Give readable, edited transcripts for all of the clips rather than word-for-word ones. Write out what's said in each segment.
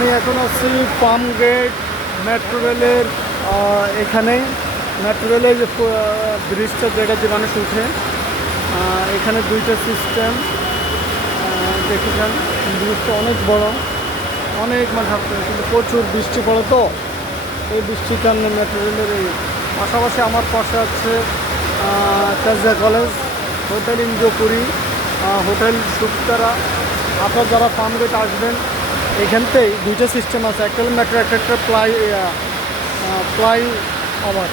আমি এখন আছি পাম গেট মেট্রো রেলের এখানে। মেট্রো রেলের যে ব্রিজটা যেটা যে মানুষ উঠে, এখানে দুইটা সিস্টেম দেখেছেন। ব্রিজটা অনেক বড়, অনেক মানুষ হাঁটতে, কিন্তু প্রচুর বৃষ্টি পড়ে, তো এই বৃষ্টির কারণে মেট্রো রেলের এই পাশাপাশি আমার পাশে আছে Teja college, hotel Indrapuri, hotel Suptara. আপনারা যারা ফার্ম গেট আসবেন, এখানতেই দুইটা সিস্টেম আছে, একটা হলো মেট্রো, একটা ফ্লাই ওভার।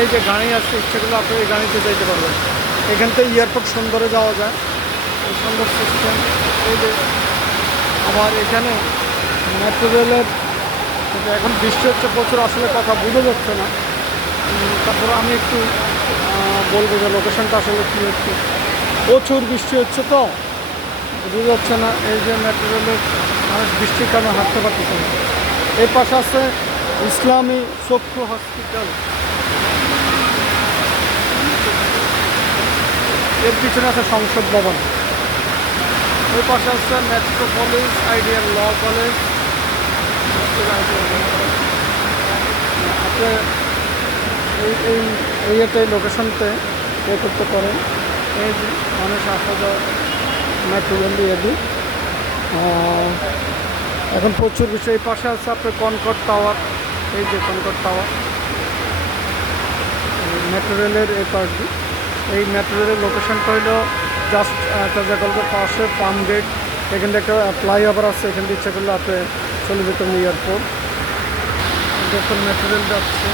এই যে গাড়ি আছে, ইচ্ছেগুলো আপনি এই গাড়িতে যেতে পারবেন। এখান থেকে এয়ারপোর্ট সুন্দরে যাওয়া যায়, এই সুন্দর সিস্টেম। এই যে আবার এখানে মেট্রো রেলের, এখন বৃষ্টি হচ্ছে প্রচুর, আসলে কথা বোঝা যাচ্ছে না। তারপরে আমি একটু বলবো যে লোকেশনটা আসলে কী হচ্ছে। প্রচুর বৃষ্টি হচ্ছে, তো বোঝা যাচ্ছে না। এই যে মেট্রো রেলের মানুষ বৃষ্টির কারণে হাঁটতে পারতেছে না। এর পাশে আছে ইসলামী চক্ষু হসপিটাল, এর পিছনে আছে সংসদ ভবন। ওই পাশে আছে মেট্রোপলিস আইডিয়াল ল কলেজ। আপনি এইতে লোকেশনতে এ করতে পারেন। এই যে মানুষ আসা যাওয়া মেট্রো রেল দিয়ে দিই। এখন প্রচুর বিষয়। এই পাশে আছে আপনার কনকর্ড টাওয়ার, এই যে কনকর্ড টাওয়ার মেট্রো রেলের এই পাশটি। এই মেট্রো রেলের লোকেশনটা হইল জাস্ট তেজা কলেজের পাশে পাম গেট। এখান থেকে একটা ফ্লাইওভার আছে, এখান থেকে ইচ্ছা করলে আপনি চলে যেতেন এয়ারপোর্ট। যখন মেট্রো রেল যাচ্ছে,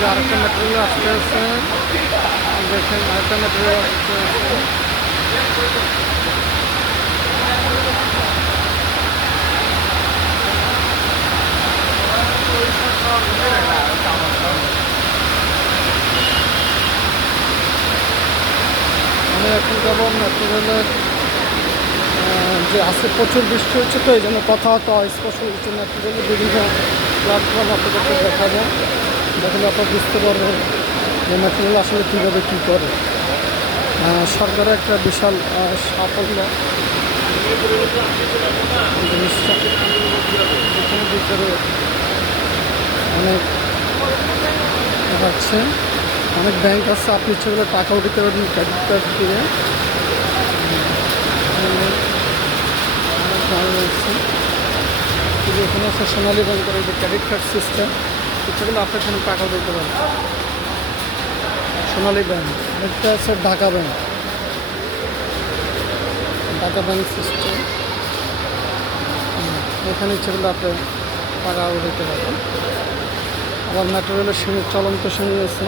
যে আরেকটা মেট্রো রেল আসতে আছে, দেখেন আরেকটা মেট্রো রেল আসতে আছে। আমি এখন যাবো মেট্রো রেলের যে আছে, প্রচুর বৃষ্টি হচ্ছে, তো এই জন্য কথাবার্তা স্পষ্ট হচ্ছে। মেট্রো রেলের বিভিন্ন প্ল্যাটফর্ম আপনাদেরকে দেখা যায়, দেখলে আপনারা বুঝতে পারবেন যে মেট্রো রেল আসলে কীভাবে কী করে। সরকারের একটা বিশাল সাফল্য জিনিসটা। এখানে ভিতরে অনেক দেখাচ্ছে, অনেক ব্যাংক আছে, আপনি ইচ্ছে করলে টাকাও দিতে পারবেন ক্রেডিট কার্ড দিয়ে। অনেক ভালো রয়েছে। কিন্তু এখানে আছে সোনালী ব্যাংকের এই যে ক্রেডিট কার্ড সিস্টেম, ইচ্ছে করলে আপনি এখানে টাকাও দিতে পারেন। সোনালী ব্যাংক, একটা আছে Dhaka bank, Dhaka bank system. এখানে ইচ্ছে করলে আপনি টাকাও দিতে পারেন। আবার মেট্রো রেলের সিঁড়ি, চলন্ত সিঁড়ি আছে,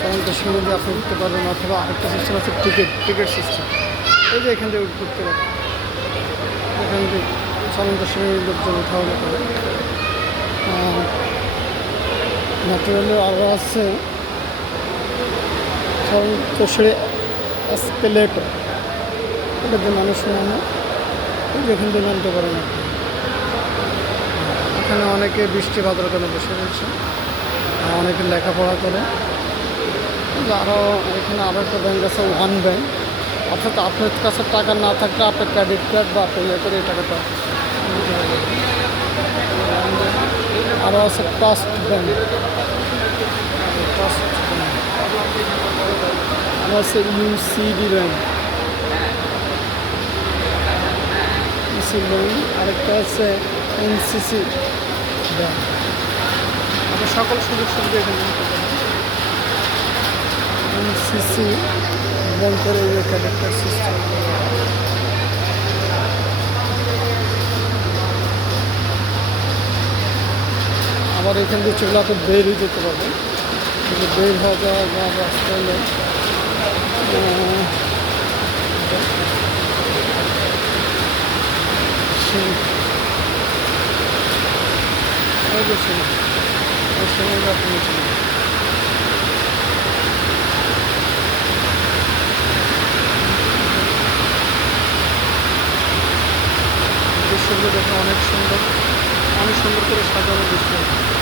চলন্ত সিঁড়ি দিয়ে আপনি উঠতে পারবেন। অথবা আরেকটা সিস্টেম আছে টিকিট সিস্টেম। এই যে এখান থেকে উঠতে পারেন, এখান থেকে চলন্ত সিঁড়ি লোকজন উঠাও করে। মেট্রো রেলে আরও আছে চলন্ত সিঁড়ি এসকেলেটর, এটা যে মানুষ নামে, যেখান থেকে নামতে পারেন আপনি। এখানে অনেকে বৃষ্টি ভাদ্র কারণে বসে রয়েছে, অনেকে লেখাপড়া করে। আরও এখানে আরও একটা ব্যাংক আছে, ওয়ান ব্যাংক। অর্থাৎ আপনার কাছে টাকা না থাকলে আপনার ক্রেডিট কার্ড বা আপনি ইয়ে করে এই টাকাটা নিতে হবে। আরও আছে ট্রাস্ট ব্যাংক, আরও আছে ইউসিবি ব্যাংক, আরেকটা আছে এনসিসি ব্যাংক। আপনার সকল সুযোগ সুবিধা এখানে নিতে পারেন। এনসিসি ব্যাংকের এই যে ক্রেডিট কার্ড সিস্টেম। আবার এখান থেকে চলে আপনি বেরই যেতে পারবেন। বের হওয়া যাওয়ার রাস্তা হলো দৃশ্যগুলো দেখে অনেক সুন্দর করে সাজানো দৃশ্য।